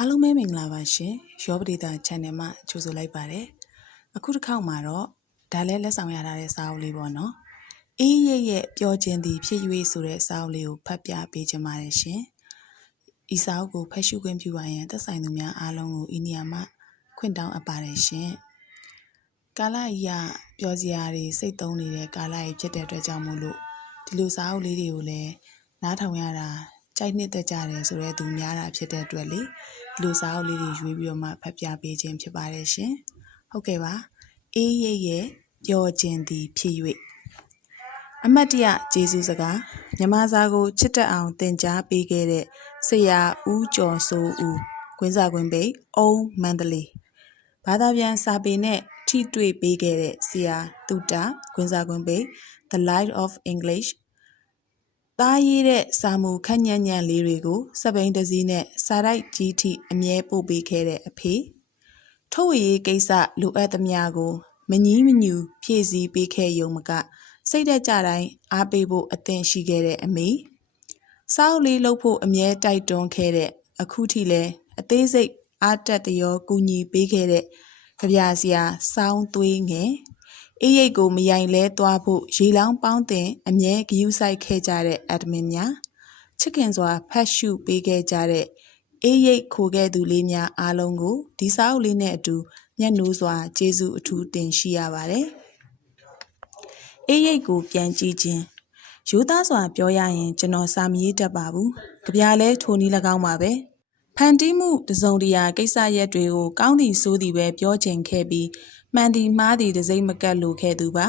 အားလုံးပဲမင်္ဂလာပါရှင်ရောပဒေတာ channel မှာကြိုဆိုလိုက်ပါတယ်အခုတစ်ခေါက်မှာတော့ဒါလည်းလက်ဆောင်ရထားတဲ့စာအုပ်လေးပေါ့နော်အေးရဲ့ရဲ့ပြောခြင်းသည်ဖြစ်၍ဆိုတဲ့စာအုပ်လေးကိုဖတ်ပြပေးခြင်းပါတယ်ရှင်ဤစာအုပ်ကိုဖတ်ရှုခွင့်ပြုပါရန်သက်ဆိုင်သူများအားလုံးကိုဤနေရာမှာခွင့်တောင်းအပ်ပါတယ်ရှင်ကာလကြီးကပြောစရာတွေစိတ်သုံးနေတဲ့ကာလကြီးဖြစ်တဲ့အတွက်ကြောင့်မို့လို့ဒီလိုစာအုပ်လေးတွေကိုလည်းနားထောင်ရတာ ကြိုက်နှစ်သက်ကြတယ်ဆိုတဲ့သူများတာဖြစ်တဲ့အတွက်လေဒီလိုစာအုပ်လေးတွေရွေးပြီးတော့မှဖတ်ပြပေးခြင်းဖြစ်ပါတယ်ရှင်ဟုတ်ကဲ့ပါအေးရဲ့ရဲ့ပြောခြင်းသည်ဖြစ်၍အမတ်တရဂျေစုစကားမြမစာကိုချစ်တက်အောင်သင်ကြားပေးခဲ့တဲ့ဆရာဦးကျော်စိုးဦးကွင်းစာကွင်းပိတ်အုံးမန္တလေးဘာသာပြန်စာပေနဲ့ထိတွေ့ပေးခဲ့တဲ့ဆရာတုတာကွင်းစာကွင်းပိတ် The Light of English သားရေးတဲ့စာမူခန့်ညံ့ညံ့လေးတွေကိုစပိန်တစည်းနဲ့စာရိုက်ကြီးထိအမြဲပို့ပေးခဲ့တဲ့အဖေထုတ်ဝေရေးကိစ္စလိုအပ်သမျှကို မငီးမညူဖြည့်ဆည်းပေးခဲ့ရုံမက စိတ်သက်ကြတိုင်းအားပေးဖို့အသင့်ရှိခဲ့တဲ့အမေစောက်လေးလှုပ်ဖို့အမြဲတိုက်တွန်းခဲ့တဲ့အခုထိလည်းအသေးစိတ်အားတက်တရောကူညီပေးခဲ့တဲ့ကြပြဆရာစောင်းသွေးငယ် အေးရိတ်ကိုမယိုင်လဲသွားဖို့ရေလောင်းပေါင်းတင်အမြဲဂယုဆိုင်ခဲ့ကြတဲ့ admin များချစ်ခင်စွာဖတ်ရှုပေးခဲ့ကြတဲ့အေးရိတ်ခိုခဲ့သူလေးများအားလုံးကိုဒီစာအုပ်လေးနဲ့အတူမျက်နှိုးစွာကျေးဇူးအထူးတင်ရှိရပါတယ်အေးရိတ်ကိုပြန်ကြည့်ခြင်းရိုးသားစွာပြောရရင်ကျွန်တော်စာမရေးတတ်ပါဘူးကြပြလဲထိုနည်း၎င်းပါပဲ ဖန်တီးမှုတစုံတရာကိစ္စရက်တွေကို ကောင်းသည်ဆိုးသည်ပဲပြောချင်ခဲ့ပြီးမှန်သည်မှားသည်တစိမ့်မကတ်လိုခဲ့သူပါ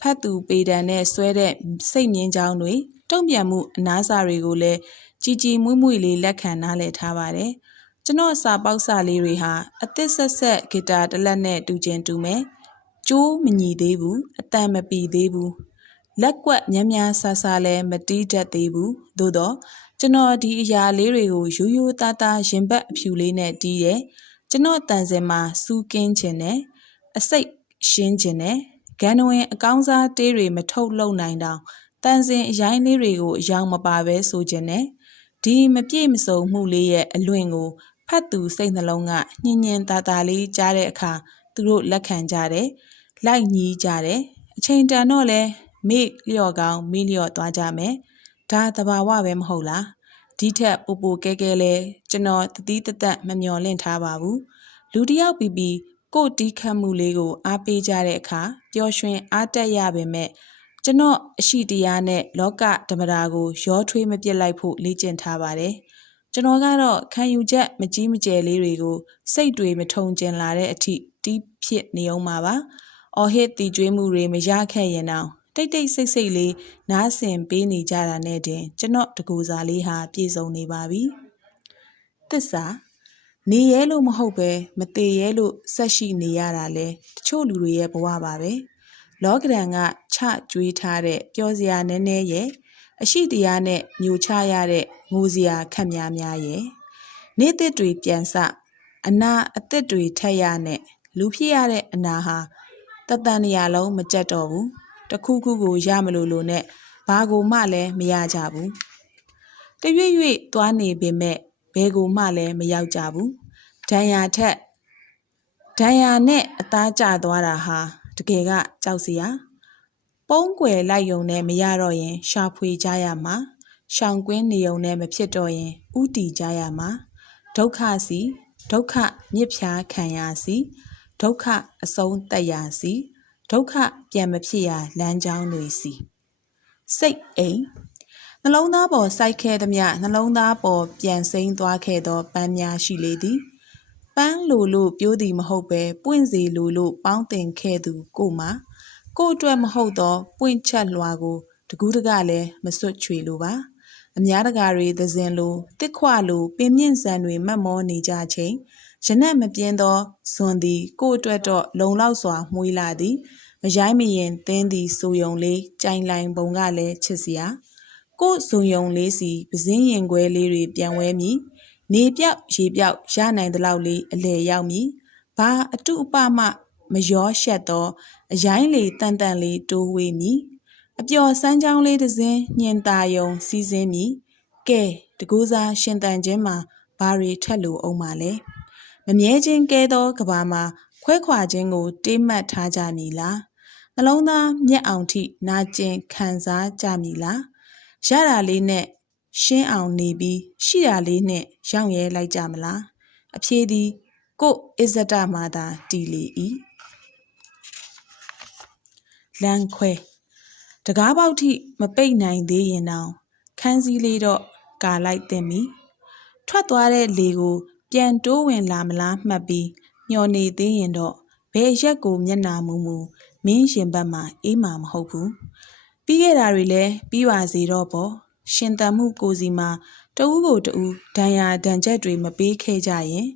ဖတ်သူပေတံနဲ့ဆွဲတဲ့စိတ်မြင့်ချောင်းတွေတုံ့ပြန်မှုအနားစာတွေကိုလည်းကြည်ကြည်မွေ့မွေ့လေးလက်ခံနားလည်ထားပါတယ်ကျွန်တော်စာပေါက်စာလေးတွေဟာအသစ်ဆက်ဆက်ဂီတာတစ်လက်နဲ့တူချင်းတူမယ်ကျိုးမညီသေးဘူးအတန်မပီသေးဘူးလက်ကွက်မြန်းမြန်းဆာဆာလဲမတီးတတ်သေးဘူးသို့တော့ ကျွန်တော်ဒီအရာလေးတွေကိုရိုးရိုးသားသားရင်ဘတ်အဖြူလေးနဲ့တီးတယ်ကျွန်တော်တန်စင်မှာစူးကင်းခြင်းနဲ့အစိတ်ရှင်းခြင်းနဲ့ဂန်နဝင်အကောင်းစားတေးတွေမထုတ်လုံနိုင်တောင်တန်စင်အရိုင်းလေးတွေကိုအယောင်မပါပဲဆိုခြင်းနဲ့ဒီမပြည့်မစုံမှုလေးရဲ့အလွင့်ကိုဖတ်သူစိတ်နှလုံးကညင်ညင်သာသာလေးကြားတဲ့အခါသူတို့လက်ခံကြတယ်လိုက်ညီးကြတယ်အချိန်တန်တော့လဲမေ့လျော့ကောင်းမေ့လျော့သွားကြမယ် ဒါသဘာဝပဲမဟုတ်လားဒီထက်ပိုပိုကဲကဲလဲကျွန်တော်တတိတသက်မမျော်လင့်ထားပါဘူးလူတယောက်ပြီးပြီးကိုတီးခတ်မှုလေးကိုအားပေးကြတဲ့အခါပျော်ရွှင်အားတက်ရပေမဲ့ကျွန်တော်အရှိတရားနဲ့လောကဓမ္မတာကိုရောထွေးမပြစ်လိုက်ဖို့လေ့ကျင့်ထားပါတယ်ကျွန်တော်ကတော့ခံယူချက်မကြီးမကျယ်လေးတွေကိုစိတ်တွေမထုံကျင်လာတဲ့အထိတီးဖြစ်နေအောင်ပါပါအော်ဟစ်တီကျွေးမှုတွေမရခဲ့ရင်တော့ တိတ်တိတ်ဆိတ်ဆိတ်လေးနားဆင်ပေးနေကြတာနဲ့တင်ကျွန်တော်တကူစားလေးဟာပြည့်စုံနေပါပြီသစ္စာနေရဲလို့မဟုတ်ပဲမသေးရဲလို့ဆက်ရှိနေရတာလဲတချို့လူတွေရဲ့ဘဝပါပဲလောကဒဏ်ကချကြွေးထားတဲ့ပျော်စရာနည်းနည်းရဲ့အရှိတရားနဲ့ညိုချရတဲ့ငိုစရာခက်များများရဲ့နေ့တစ်တွေပြန်စအနာအသက်တွေထက်ရနဲ့လူဖြစ်ရတဲ့အနာဟာတတန်နေရလုံးမကြက်တော့ဘူး တခုခုကိုရမလို့လို့နဲ့ဘာကိုမှလည်းမရကြဘူးတရွေ့ရွေ့သွားနေပေမဲ့ဘယ်ကိုမှလည်းမရောက်ကြဘူးဒဏ်ရာထက်ဒဏ်ရာနဲ့အသားကျသွားတာဟာတကယ်ကကြောက်စရာပုံးကွယ်လိုက်ယုံနဲ့မရတော့ရင် ရှာဖွေကြရမှာရှောင်ကွင်းနေုံနဲ့မဖြစ်တော့ရင်ဥတီကြရမှာဒုက္ခစီဒုက္ခမြစ်ဖြားခံရစီဒုက္ခအဆုံးတက်ရစီ ဒုက္ခပြန်မဖြစ်ရလမ်းကြောင်းတွေစီစိတ်အိမ်နှလုံးသားပေါ်စိုက်ခဲ့သမျှနှလုံးသားပေါ်ပြန်စိမ့်သွားခဲ့သောပန်းများရှိလေသည်ပန်းလိုလို့ပြိုးသည်မဟုတ်ပဲပွင့်စီလိုလို့ပေါင်းတင်ခဲ့သူကိုမှကိုအတွက်မဟုတ်သောပွင့်ချက်လွှာကိုတကူးတကလည်းမစွတ်ချွေလိုပါအများတကာတွေသဇင်လိုတစ်ခွလိုပင်မြင့်ဆန်တွေမတ်မောနေကြချိန် ရနက်မပြင်းသောဇွန်သည် ကိုအတွက်တော့လုံလောက်စွာမှွေးလာသည်မရိုင်းမရင်သင်းသည်စူယုံလေးကြိုင်လိုင်ပုံကလည်းချစ်စရာကို့ဇုံယုံလေးစီပစင်းရင်ခွဲလေးတွေပြန်ဝဲမည်နေပြောက်ရေပြောက်ရနိုင်သလောက်လေးအလဲရောက်မည်ဘာအတုအပမှမရောရှက်သောအရိုင်းလေတန်တန်လေးတိုးဝေးမည်အပျော်စမ်းချောင်းလေးတစ်စင်းညင်တာယုံစီးစင်းမည်ကဲတကူစားရှင်တန်ချင်းမှာဘဘာတွေထွက်လို့အောင်ပါလဲ မမြဲခြင်းကဲသောကဘာမှာခွဲခွာခြင်းကို တေးမှတ်ထားကြမည်လားနှလုံးသားမျက်အောင်ထိနာကျင်ခံစားကြမည်လားရတာလေးနဲ့ရှင်းအောင်နေပြီးရှိတာလေးနဲ့ရောင့်ရဲလိုက်ကြမလားအဖြေသည်ကို့အစ္ဆဒမာသာတည်လေ၏လမ်းခွဲတကားပေါက်ထိမပိတ်နိုင်သေးရင်တောင်ခန်းစည်းလေးတော့ကာလိုက်သင့်ပြီထွက်သွားတဲ့လေကို ပြန်တိုးဝင်လာမလားမှတ်ပြီးမျောနေသေးရင်တော့ဘယ်ရက်ကိုမျက်နာမူမူမင်းရင်ဘတ်မှာအေးမှာမဟုတ်ဘူးပြီးခဲ့တာတွေလည်းပြီးပါစေတော့ပေါ့ရှင်တန်မှုကိုစီမှာတဦးကိုတဦးဒဏ်ရာဒဏ်ချက်တွေမပေးခဲ့ကြရင်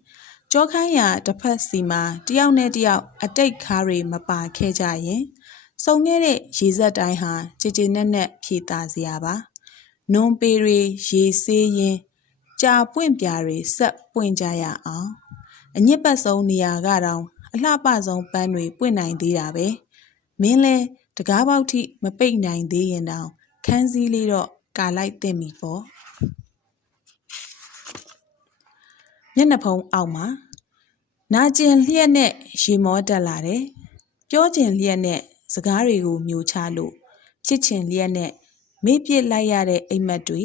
ကြောခိုင်းရာတစ်ဖက်စီမှာတယောက်နဲ့တယောက်အတိတ်ခါတွေမပါခဲ့ကြရင်စုံခဲ့တဲ့ရေစက်တိုင်းဟာကြည်ကြည်နက်နက်ဖြေတာစရာပါနွန်ပေတွေရေဆေးရင် ကြာပွင့်ပြာတွေဆက်ပွင့်ကြရအောင်အညစ်ပတ်ဆုံးနေရာကတော့အလှပဆုံးပန်းတွေပွင့်နိုင်သေးတာပဲမင်းလဲတကားပေါက်ထိမပိတ်နိုင်သေးရင်တောင်ခန်းစည်းလေးတော့ကာလိုက်သင့်ပြီပေါ့မျက်နှာဖုံးအောက်မှာနာကျင်လျက်နဲ့ရေမောတက်လာတယ်ပြောကျင်လျက်နဲ့စကားတွေကိုမျိုးချလို့ဖြစ်ချင်လျက်နဲ့မေ့ပစ်လိုက်ရတဲ့အိမ်မက်တွေ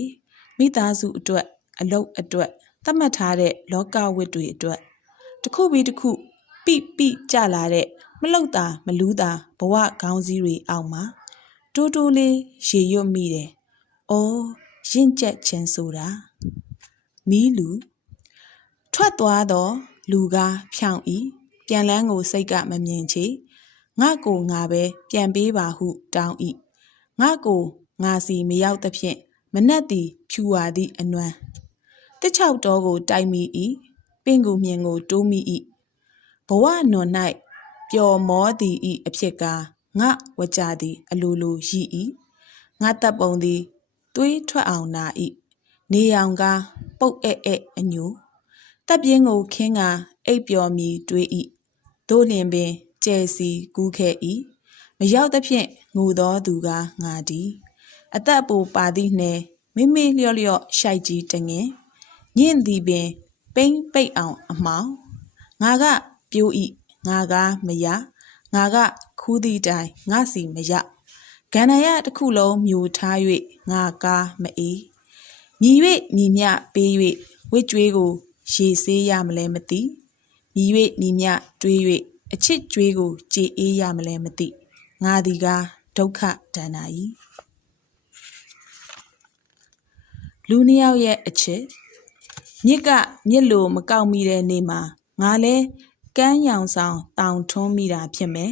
မိသားစုအတွက် အလုပ်အတွက်သတ်မှတ်ထားတဲ့လောကဝတ္တွေအတွက်တစ်ခုပြီးတစ်ခုပိပိကြလာတဲ့မလုတ်တာမလူးတာဘဝခေါင်းစည်းတွေအောက်မှာတိုးတိုးလေးရေရွတ်မိတယ်။အော်ရင့်ကျက်ခြင်းဆိုတာမီးလူထွက်သွားတော့လူကားဖြောင်းဤပြန်လန်းကိုစိတ်ကမမြင်ချေငါကိုငါပဲပြန်ပေးပါဟုတောင်းဤငါကိုငါစီမရောက်သဖြင့်မနှက်သည်ဖြူဝါသည့်အနွမ်း တစ်ချောက်တော်ကိုတိုက်မိ၏ပင်ကူမြင်ကိုတိုးမိ၏ဘဝနွန်၌ပျော်မောသည်ဤအဖြစ်ကားငါဝကြသည် အလိုလိုရှိ၏ငါတပ်ပုံသည်သွေးထွက်အောင်နာ၏နေအောင်ကားပုတ်အဲ့အဲ့အညူတပ်ပြင်းကိုခင်းကအိပ်ပျော်မီတွေး၏တို့လျင်ပင်ကျဲစီကူးခဲ့၏မရောက်သဖြင့်ငိုသောသူကငါသည်အသက်ပူပါသည့်နှင့်မိမိလျော့လျော့ရှိုက်ကြီးတငင် ညင့်သည်ပင် ပိမ့်ပိတ်အောင်အမောင်ငါကပြိုးဤငါကမရငါကခူးသည့်တိုင်ငါစီမရကန္နရတစ်ခုလုံးမြူထား၍ငါကားမအေးမြည်၍မြည်မြပေး၍ဝစ်ကြွေးကို ရေဆေးရမလဲမသိမြည်၍မြည်မြတွေး၍အချစ်ကြွေးကို ကြည်အေးရမလဲမသိငါဒီကဒုက္ခဒဏ္ဍာဤလူနှစ်ယောက်ရဲ့အချစ် မြစ်ကမြစ်လိုမကောက်မိတဲ့နေ့မှာငါလဲကမ်းရောင်ဆောင်တောင်ထွန်းမိတာဖြစ်မယ်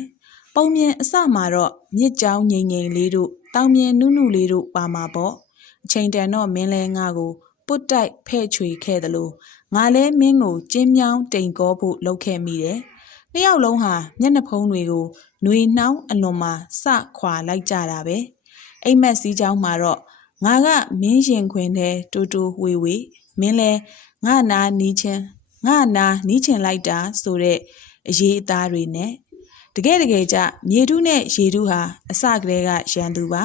ပုံမြင်အစမှာတော့မြစ်ကြောင်းငိမ့်ငိမ့်လေးတို့တောင်မြင်နုနုလေးတို့ပါမှာပေါ့အချိန်တန်တော့မင်းလဲငါကိုပုတ်တိုက်ဖဲ့ချွေခဲ့တယ်လို့ငါလဲမင်းကိုကျင်းမြောင်းတိမ်ကောဖို့လုပ်ခဲ့မိတယ်နှစ်ယောက်လုံးဟာမျက်နှာဖုံးတွေကိုຫນွေနှောင်းအလွန်မှာစခွာလိုက်ကြတာပဲအိမ်မက်စည်းချောင်းမှာတော့ငါကမင်းရင်ခွင်ထဲတူတူဝေဝေ မင်းလဲငါနာနီးချင်းငါနာနီးချင်လိုက်တာဆိုတဲ့အရေးအသားတွေနဲ့တကယ်တကယ်ကြမြေထုနဲ့ရေထုဟာအစကတည်းကရန်သူပါ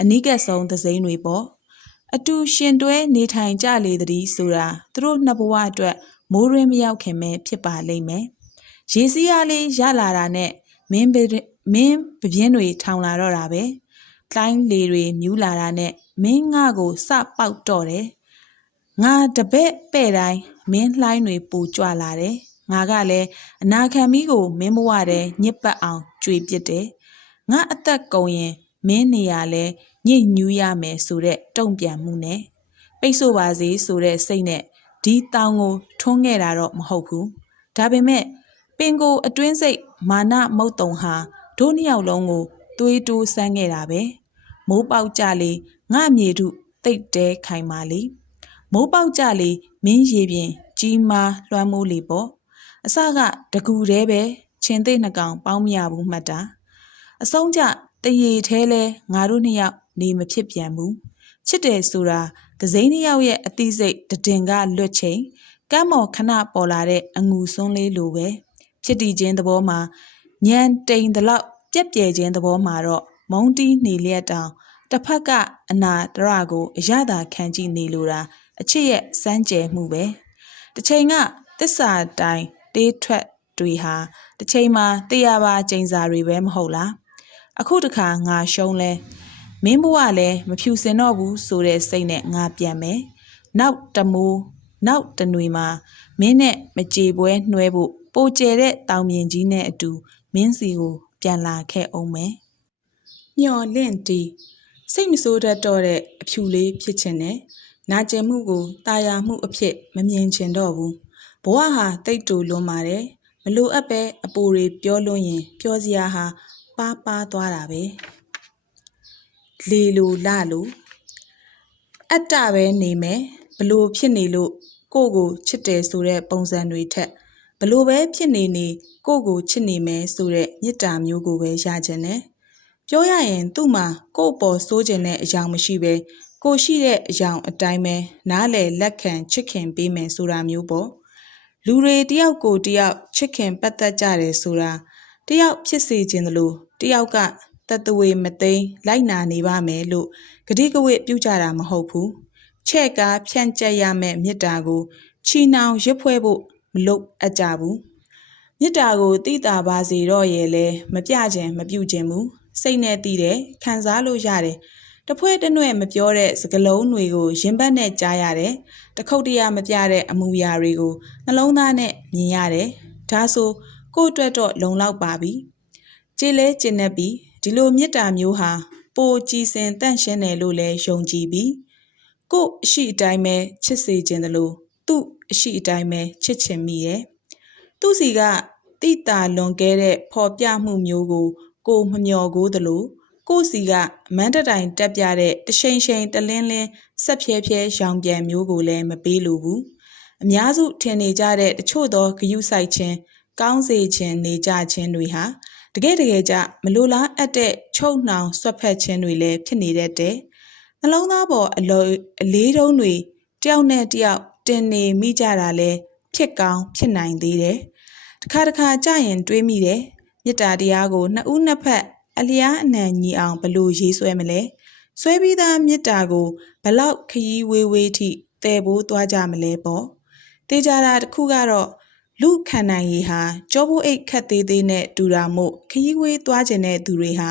အနိကဆုံးသစိမ်းတွေပေါ့အတူရှင်တွဲနေထိုင်ကြလေသည်ဆိုတာသူတို့နှစ်ဘဝအတွက်မိုးရင်းမရောက်ခင်ပဲဖြစ်ပါလိမ့်မယ်ရေစီးရလေးရလာတာနဲ့မင်းမင်းပပြင်းတွေထောင်လာတော့တာပဲလိုင်းလေတွေမြူးလာတာနဲ့မင်းငါကိုစပေါက်တော့တယ် ငါတပည့်ပဲ့တိုင်းမင်းလှိုင်းတွေပူကြွလာတယ်ငါကလည်းအနာခံမီးကိုမင်းဘဝတည်းညစ်ပတ်အောင်ကြွေပစ်တယ်ငါအသက်ကုန်ရင်မင်းနေရလဲညစ်ညူးရမယ်ဆိုတဲ့တုံ့ပြန်မှုနဲ့ပိတ်ဆို့ပါစေဆိုတဲ့စိတ်နဲ့ဒီတောင်ကိုထွန်းခဲ့တာတော့မဟုတ်ဘူးဒါပေမဲ့ပင်ကိုအတွင်းစိတ်မာနမုတ်တုံဟာဒိုးနှစ်ယောက်လုံးကိုသွေးတိုးဆန်းခဲ့တာပဲမိုးပေါက်ကြလေငါမြေထုတိတ်တဲခိုင်ပါလေ မိုးပေါက်ကြလေမင်းရေပြင် ကြီးမားလွှမ်းမိုးလေပေါ့အစကတကူတည်းပဲချင်းသိနှစ်ကောင်ပေါင်းမရဘူးမှတ်တာအဆုံးကြတရေသေးလဲငါတို့နှစ်ယောက်နေမဖြစ်ပြန်ဘူးချစ်တယ်ဆိုတာဒဇိန်းနှစ်ယောက်ရဲ့အသိစိတ်တည်ငါလွတ်ချိန်ကမ်းမော်ခဏပေါ်လာတဲ့အငူစွန်းလေးလိုပဲဖြစ်တည်ခြင်းသဘောမှာညံတိန်တလောက်ပြက်ပြဲခြင်းသဘောမှာတော့မုံတီးနေလျက်တောင်တစ်ဖက်ကအနာတရကိုအရသာခံကြည့်နေလိုတာ အချစ်ရဲ့စမ်းကြယ်မှုပဲတစ်ချိန်ကတစ္ဆာတိုင်းတေးထွက်တွေဟာတစ်ချိန်မှာတရားပါကျိန်စာတွေပဲမဟုတ်လားအခုတခါငါရှုံးလဲမင်းဘဝလည်းမဖြူစင်တော့ဘူးဆိုတဲ့စိတ်နဲ့ငါပြန်မယ်နောက်တမိုးနောက်တနွေမှာမင်းနဲ့မကြေပွဲနှွဲဖို့ပိုကျဲတဲ့တောင်မြင်ကြီးနဲ့အတူမင်းစီကို ပြန်လာခဲ့အောင်မယ်မျော်လင့်တီးစိတ်မဆိုးတတ်တော့တဲ့အဖြူလေးဖြစ်ချင်တယ် နာကျင်မှုကိုတာယာမှုအဖြစ်မမြင်ချင်တော့ဘူးဘဝဟာတိတ်တူလွန်ပါတယ်မလိုအပ်ပဲအပူတွေပြောလွန်းရင်ပြောစရာဟာပါးပါးသွားတာပဲလေလိုလလိုအတ္တပဲနေမယ်ဘလို့ဖြစ်နေလို့ကိုယ့်ကိုချစ်တယ်ဆိုတဲ့ပုံစံတွေထက်ဘလို့ပဲဖြစ်နေနေကိုယ့်ကိုချစ်နေမယ်ဆိုတဲ့မေတ္တာမျိုးကိုပဲရခြင်းနဲ့ပြောရရင်သူ့မှာကိုယ့်ပေါ်စိုးခြင်းတဲ့အကြောင်းမရှိပဲ ကိုရှိတဲ့အကြောင်းအတိုင်းပဲနားလေလက်ခံချစ်ခင်ပေးမယ်ဆိုတာမျိုးပေါ့လူတွေတယောက်ကိုတယောက်ချစ်ခင်ပတ်သက်ကြတယ်ဆိုတာတယောက်ဖြစ်စေခြင်းသလိုတယောက်ကတတဝေမသိမ်းလိုက်နာနေပါမယ်လို့ဂတိကဝတ်ပြုကြတာမဟုတ်ဘူးချဲ့ကားဖြန့်ကျက်ရမယ့်မေတ္တာကိုချီနှောင်ရစ်ဖွဲ့ဖို့မလုပ်အပ်ကြဘူးမေတ္တာကိုတိတာပါစေတော့ရဲ့လဲမပြခြင်းမပြုခြင်းဘူးစိတ်နဲ့တည်တယ်ခံစားလို့ရတယ် တဖွဲတနွဲ့မပြောတဲ့စကလုံးတွေကိုရင်ဘတ်နဲ့ကြားရတယ်တခုတ်တရမပြတဲ့အမူအရာတွေကိုနှလုံးသားနဲ့မြင်ရတယ်ဒါဆိုကိုယ့်အတွက်တော့လုံလောက်ပါပြီကြည်လဲကျင်နေပြီဒီလိုမေတ္တာမျိုးဟာပိုကြည်စင်တန့်ရှင်းတယ်လို့လဲယုံကြည်ပြီးကို့အရှိအတိုင်းပဲချစ်စေခြင်းသလိုသူ့အရှိအတိုင်းပဲချစ်ချင်မိရဲ့သူ့စီကတိတာလွန်ကဲတဲ့ဖော်ပြမှုမျိုးကိုကိုမမျော်ကိုသလို ကိုစီကမန်းတတိုင်တက်ပြတဲ့တရှိန်ရှိန်တလင်းလင်းဆက်ဖြဲဖြဲရောင်ပြန်မျိုးကိုလည်းမပေးလိုဘူးအများစုထင်နေကြတဲ့တချို့သောဂယုဆိုင်ခြင်းကောင်းစေခြင်းနေကြခြင်းတွေဟာတကယ်တကယ်ကြမလိုလားအပ်တဲ့ချုပ်နှောင်ဆွတ်ဖက်ခြင်းတွေလည်းဖြစ်နေတတ်တယ်နှလုံးသားပေါ်အလိုအလေးတုံးတွေတယောက်နဲ့တယောက်တင်နေမိကြတာလဲဖြစ်ကောင်းဖြစ်နိုင်သေးတယ်တခါတခါကြရင်တွေးမိတယ်မေတ္တာတရားကိုနှစ်ဦးနှစ်ဖက် အလျားအနှံညီအောင်ဘလို့ရေးဆွဲမလဲဆွဲပြီးသားမေတ္တာကိုဘလောက်ခရီးဝေးဝေးထိတည်ဖို့သွားကြမလဲပေါ့တေးကြတာတစ်ခုကတော့လူခန္ဓာရည်ဟာကြောဖို့အိတ်ခတ်သေးသေးနဲ့တူတာမို့ခရီးဝေးသွားခြင်းတဲ့သူတွေဟာ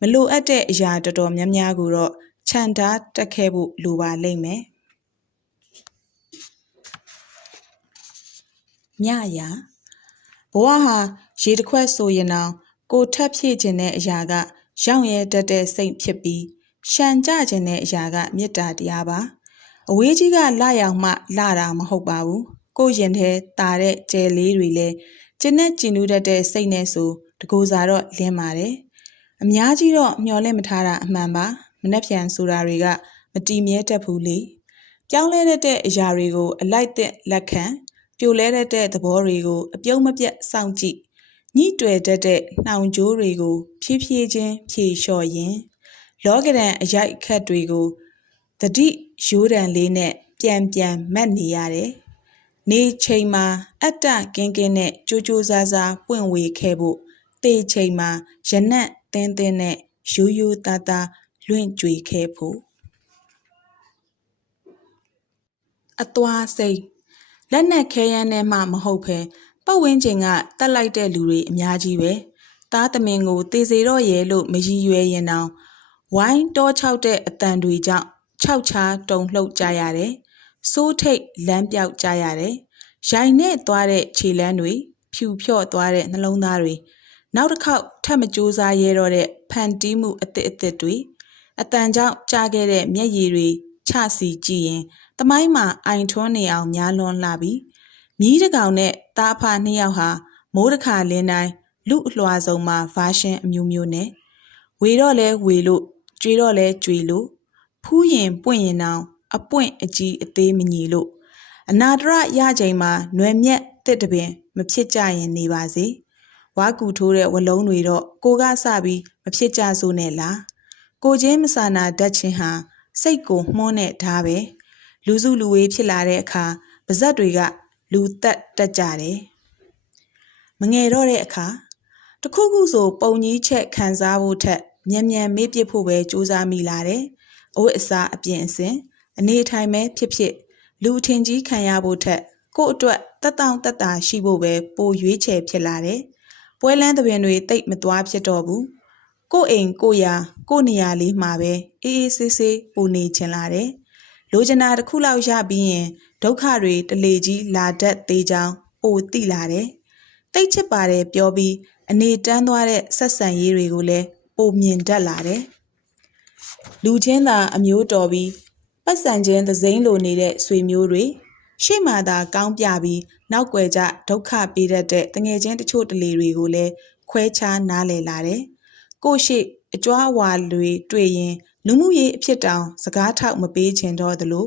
မလိုအပ်တဲ့အရာတော်တော်များများကိုတော့ခြံထားတက်ခဲ့ဖို့လိုပါလိမ့်မယ်ညရာဘဝဟာရေတစ်ခွက်ဆိုရင်တော့ ကိုထပ်ဖြည့်ခြင်းတဲ့အရာက ရောင်ရဲတတ်တဲ့စိတ်ဖြစ်ပြီးရှံကြခြင်းတဲ့အရာကမေတ္တာတရားပါအဝေးကြီးကလာရောက်မှလာတာမဟုတ်ပါဘူးကိုရင်ထဲတာတဲ့ကျဲလေးတွေလည်းကျင်းနဲ့ကျင်နူးတတ်တဲ့စိတ်နဲ့ဆိုတကူစားတော့လင်းပါတယ်အများကြီးတော့မျောလင့်မထားတာအမှန်ပါမနှက်ပြန်ဆိုတာတွေကမတီမြဲတတ်ဘူးလေပြောင်းလဲတတ်တဲ့အရာတွေကိုအလိုက်သက်လက်ခံပြိုလဲတတ်တဲ့သဘောတွေကိုအပြုံးမပြတ်စောင့်ကြည့် ညှိတွယ်တတ်တဲ့နှောင်ကြိုးတွေကို ဖြည်းဖြည်းချင်းဖြေလျှော့ရင် လောကဒဏ်အရိုက်အခတ်တွေကိုတတိရိုးတံလေးနဲ့ပြန်ပြန်မတ်နေရတယ်။နေချိန်မှာအတ္တကင်းကင်းနဲ့ကြိုးကြိုးစားစားပွင့်ဝေခဲ့ဖို့တေချိန်မှာရနက်သင်းသင်းနဲ့ရိုးရိုးသားသားလွင့်ကြွေခဲ့ဖို့အသွားစိတ်လက်နက်ခဲယမ်းနဲ့မှမဟုတ်ဘဲ ပတ်ဝန်းကျင်ကတတ်လိုက်တဲ့လူတွေအများကြီးပဲသားသမင်ကိုတေစေတော့ရဲလို့မရည်ရွယ်ရင်တောင်ဝိုင်းတောချောက်တဲ့အတန်တွေကြောင့်ခြောက်ချားတုံလှုပ်ကြရတယ်စိုးထိတ်လမ်းပြောက်ကြရတယ်ရိုင်နဲ့သွားတဲ့ခြေလမ်းတွေဖြူဖြော့သွားတဲ့နှလုံးသားတွေနောက်တစ်ခေါက်ထပ်မကြိုးစားရတော့တဲ့ဖန်တီးမှုအသစ်အသစ်တွေအတန်ကြောင့်ကြားခဲ့တဲ့မျက်ရည်တွေချစီကြည့်ရင်တမိုင်းမှာအိုင်ထွန်းနေအောင်များလွန်လာပြီ မြီးတကောင်နဲ့တားဖာနှစ်ယောက်ဟာမိုးတခါလင်းတိုင်းလူအလွှာဆုံးမှာဗာရှင်အမျိုးမျိုးနဲ့ဝေတော့လဲဝေလို့ကြွေတော့လဲကြွေလို့ဖူးရင်ပွင့်ရင်တောင်အပွင့်အကြီးအသေးမညီလို့အနာတရရချိန်မှာຫນွယ်မြက်တစ်တပင် မဖြစ်ကြရင်နေပါစေဝါကူထိုးတဲ့ဝလုံးတွေတော့ကိုကစပြီးမဖြစ်ကြစို့နဲ့လားကိုချင်းမစာနာတတ်ခြင်းဟာစိတ်ကိုမှုန်းတဲ့ဓာပဲလူစုလူဝေးဖြစ်လာတဲ့အခါပါဇက်တွေက လူသက်တက်ကြတယ်မငယ်တော့တဲ့အခါတခုခုဆိုပုံကြီးချက်ခံစားဖို့ထက်မြန်မြန်မေ့ပစ်ဖို့ပဲစူးစမ်းမိလာတယ်အဝတ်အစားအပြင်အစင်အနေထိုင်ပဲဖြစ်ဖြစ် လူအထင်ကြီးခံရဖို့ထက်ကို့အတွက်တက်တောင့်တက်တာရှိဖို့ပဲပိုရွေးချယ်ဖြစ်လာတယ်။ပွဲလန်းသဘင်တွေတိတ်မသွားဖြစ်တော့ဘူး။ကို့အိမ်ကို့ရာကို့နေရာလေးမှာပဲအေးအေးဆေးဆေးပိုနေချင်လာတယ်။လိုချင်တာတစ်ခုလောက်ရပြီးရင် ဒုက္ခတွေတလေကြီးလာတတ်သေးကြောင်းပိုသိလာတယ်။တိတ်ချစ်ပါတယ်ပြောပြီးအနေတန်းသွားတဲ့ဆက်ဆံရေးတွေကိုလည်းပိုမြင်တတ်လာတယ်။လူချင်းသာအမျိုးတော်ပြီးပတ်စံချင်းသစိမ့်လိုနေတဲ့ဆွေမျိုးတွေရှေ့မှာသာကောင်းပြပြီးနောက်ွယ်ကြဒုက္ခပေးတတ်တဲ့တငယ်ချင်းတချို့တလေတွေကိုလည်းခွဲခြားနားလည်လာတယ်။ကိုရှိအကြွားဝါတွေတွေ့ရင်လူမှုရေးအဖြစ်တောင်စကားထောက်မပေးချင်တော့သလို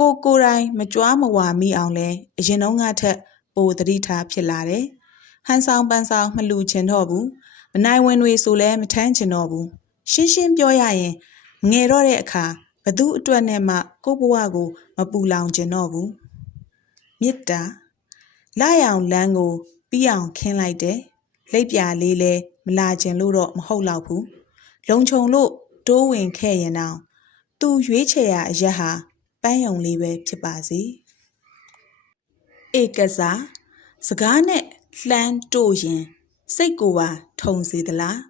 ကိုကိုယ်တိုင်မကြွားမဝါမိအောင်လဲအရင်တော့ငါထက်ပိုသတိထားဖြစ်လာတယ်။ဟန်ဆောင်ပန်းဆောင်မလူချင်တော့ဘူး။မနိုင်ဝင်တွေဆိုလဲမထမ်းချင်တော့ဘူး။ရှင်းရှင်းပြောရရင်ငယ်တော့တဲ့အခါဘသူအတွက်နဲ့မှကိုဘဝကို မပူလောင်ကျင်တော့ဘူးမေတ္တာလာရောင်လမ်းကို ပြီးအောင်ခင်းလိုက်တယ်လက်ပြလေးလဲမလာကျင်လို့တော့မဟုတ်တော့ဘူးလုံခြုံလို့တိုးဝင်ခဲ့ရင်တော့သူရွေးချယ်ရာအရက်ဟာ ပန်းယုံလေးပဲဖြစ်ပါစေဧကစားစကားနဲ့လှမ်းတို့ရင် စိတ်ကိုပါထုံစေသလား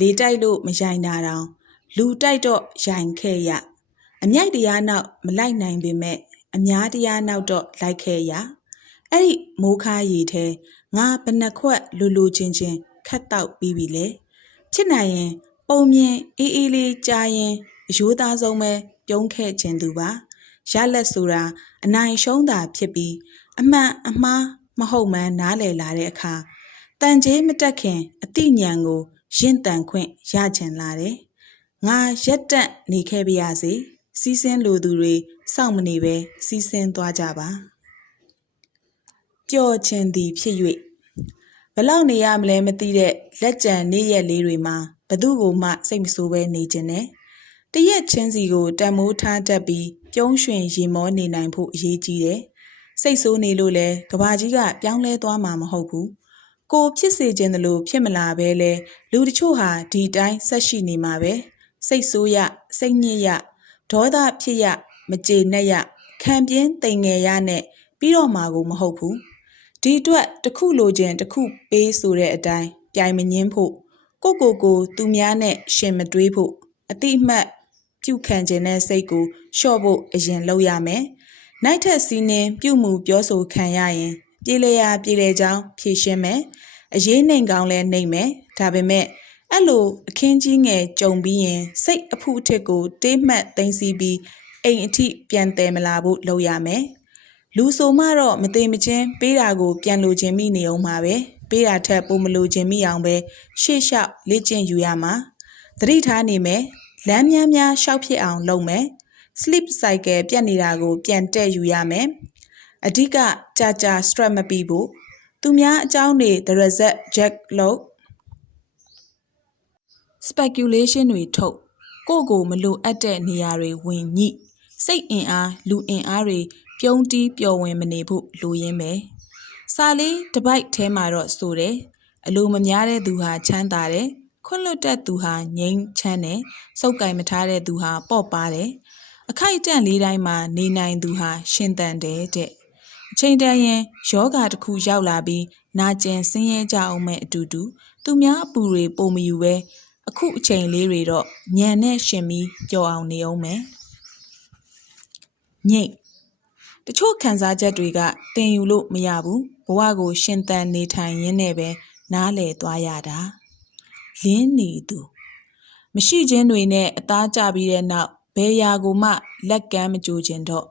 လေတိုက်လို့မယိုင်တာတောင်လူတိုက်တော့ယိုင်ခဲ့ရအမြိုက်တရားနောက်မလိုက်နိုင်ပေမဲ့အများတရားနောက်တော့လိုက်ခဲ့ရအဲ့ဒီမိုးခါရီထဲငါဘနှခွက်လူလူချင်းချင်းခတ်တောက်ပြီးပြီလေဖြစ်နိုင်ရင် ပုံမြင်အေးအေးလေးကြားရင်အယိုးသားဆုံးပဲပြုံးခဲ့ခြင်းသူပါ ရလက်ဆိုတာအနိုင်ရှုံးတာဖြစ်ပြီးအမှန်အမှားမဟုတ်မှန်းနားလည်လာတဲ့အခါတန်ကျေးမတက်ခင်အတိညာဏ်ကိုရင့်တန်ခွင့်ရချင်လာတယ်ငါရက်တက်နေခဲ့ပါရစေစီးစင်းလိုသူတွေစောင့်မနေပဲစီးစင်းသွားကြပါပျော်ချင်သည်ဖြစ်၍ဘလောက်နေရမလဲမသိတဲ့လက်ကြံနေရက်လေးတွေမှာဘသူ့ကိုမှစိတ်မဆိုးပဲနေခြင်းနဲ့ တရက်ချင်းစီကိုတန်မိုးထားတတ်ပြီးပြုံးရွှင်ရင်မောနေနိုင်ဖို့အရေးကြီးတယ်စိတ်ဆိုးနေလို့လဲကဘာကြီးကပြောင်းလဲသွားမှာမဟုတ်ဘူးကိုဖြစ်စေခြင်းတလို့ဖြစ်မလာပဲလဲလူတချို့ဟာဒီတိုင်းဆက်ရှိနေမှာပဲစိတ်ဆိုးရစိတ်ညစ်ရဒေါသဖြစ်ရမကြေနပ်ရခံပြင်းတိမ်ငယ်ရနဲ့ပြီးတော့မှာကိုမဟုတ်ဘူးဒီအတွက်တခုလိုချင်တခုပေးဆိုတဲ့အတိုင်းပြိုင်မငင်းဖို့ကိုကိုကိုသူများနဲ့ရှင်မတွေးဖို့အတိအမှတ် ပြုခံခြင်းတဲ့စိတ်ကိုလျှော့ဖို့အရင်လုပ်ရမယ်။နိုင်ထက်စီးနှင်းပြုမှုပြောဆိုခံရရင်ပြေလေရာပြေလေချောင်းဖြည့်ရှင်းမယ်။အရေးနှိမ်ကောင်းလဲနှိမ်မယ်။ဒါပေမဲ့အဲ့လိုအခင်းကြီးငယ်ကြုံပြီးရင်စိတ်အဖုအထစ်ကိုတေးမှတ်သိမ့်စီပြီးအိမ်အထိပြန်တယ်မလာဖို့လုပ်ရမယ်။လူဆိုမှတော့မသေးမချင်းပေးတာကိုပြန်လိုချင်မိနေအောင်ပါပဲ။ပေးတာထက်ပိုမလိုချင်မိအောင်ပဲရှေ့လျှောက်လေ့ကျင့်ယူရမှာ။သတိထားနေမယ်။ လမ်းများများရှောက်ဖြစ်အောင်လုပ်မယ်။ sleep cycle ပြတ်နေတာကို ပြန်တက်ယူရမယ်။အဓိကကြာကြာ stress မပြီးဖို့သူများအကြောင်းတွေ the reset jack လို့ speculation တွေထုတ်ကိုယ့်ကိုမလိုအပ်တဲ့နေရာတွေဝင်ညှိစိတ်အင်အားလူအင်အားတွေပြုံးတီးပျော်ဝင်မနေဖို့လိုရင်းပဲစာလေးတစ်ပိုက်ထဲမှာတော့ဆိုတယ်အလိုမများတဲ့သူဟာချမ်းသာတယ် ခွန့်လွတ်တဲ့သူဟာငြိမ်းချမ်းတယ်စုပ်ကင်မထားတဲ့သူဟာပေါ့ပါတယ်အခိုက်အတန့်လေးတိုင်းမှာနေနိုင်သူဟာရှင်သန်တယ်တဲ့အချိန်တန်ရင်ယောဂတစ်ခုရောက်လာပြီးနာကျင်ဆင်းရဲကြအောင်မဲ့အတူတူသူများအပူတွေပုံမယူပဲအခုအချိန်လေးတွေတော့ညံနဲ့ရှင်ပြီးပျော်အောင်နေအောင်မယ်ညိတ်တချို့ခံစားချက်တွေကတင်ယူလို့မရဘူးဘဝကို ရှင်သန်နေထိုင်ရင်းနဲ့ပဲနားလည်သွားရတာ လင်းနေသူ မရှိခြင်းတွေနဲ့အသားကျပြီးတဲ့နောက်ဘယ်ရာကိုမှ လက်ကမ်းမကြိုခြင်းတော့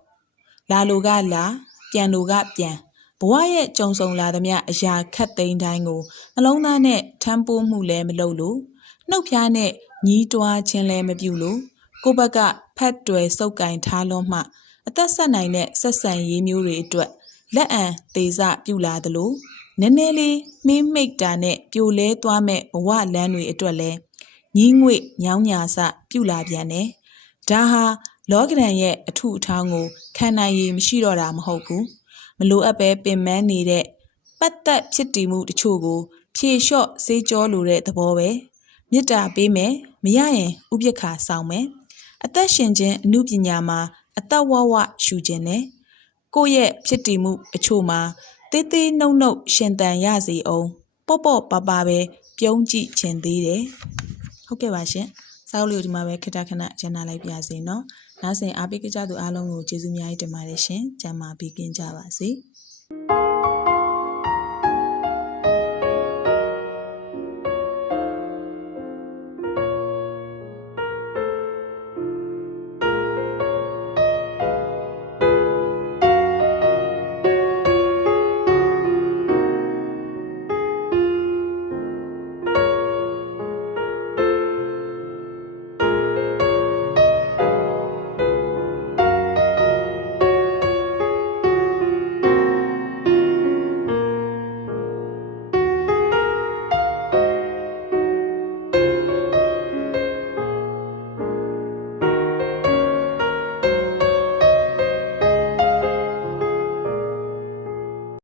လာလိုကလာပြန်လိုကပြန်ဘဝရဲ့ကြုံဆုံလာသမျှအရာခတ်သိမ်းတိုင်းကိုနှလုံးသားနဲ့ထမ်းပိုးမှုလည်းမလုပ်လို့နှုတ်ဖျားနဲ့ညီးတွားခြင်းလည်းမပြုလို့ကိုယ့်ဘက်ကဖတ်တွယ်စုပ်ကင်ထားလွန်းမှ အသက်ဆက်နိုင်တဲ့ဆက်ဆံရေးမျိုးတွေအတွက်လက်အံသေးစပြုလာသလို နည်းနည်းလေးမင်းမိတ်တာနဲ့ပြိုလဲသွားမဲ့ဘဝလမ်းတွေအတွက်လဲညီးငွေ့ညောင်းညာစပြုလာပြန်တယ်ဒါဟာလောကဒန်ရဲ့အထုအထောင်းကိုခံနိုင်ရည်မရှိတော့တာမဟုတ်ဘူးမလိုအပ်ပဲပင်ပန်းနေတဲ့ပတ်သက်ဖြစ်တည်မှုတချို့ကို ဖြေလျှော့စေးကြောလိုတဲ့သဘောပဲမေတ္တာပေးမယ်မရရင်ဥပက္ခဆောင်မယ်အသက်ရှင်ခြင်းအမှုပညာမှာအသက်ဝဝရှူခြင်းနဲ့ကိုယ့်ရဲ့ဖြစ်တည်မှုအချို့မှာ တေးသေးနှုတ်နှုတ်ရှင်တန်ရစီအောင်ပေါ့ပေါ့ပါပါပဲပြုံးကြည့်ခြင်းသေးတယ်ဟုတ်ကဲ့ပါရှင်စာအုပ်လေးကိုဒီမှာပဲခဏခဏကျန်နာလိုက်ပြစေနော်နောက်စဉ်အားပေးကြသူအားလုံးကိုကျေးဇူးအများကြီးတင်ပါတယ်ရှင်ကျမ်းမာပြီးကင်းကြပါစေ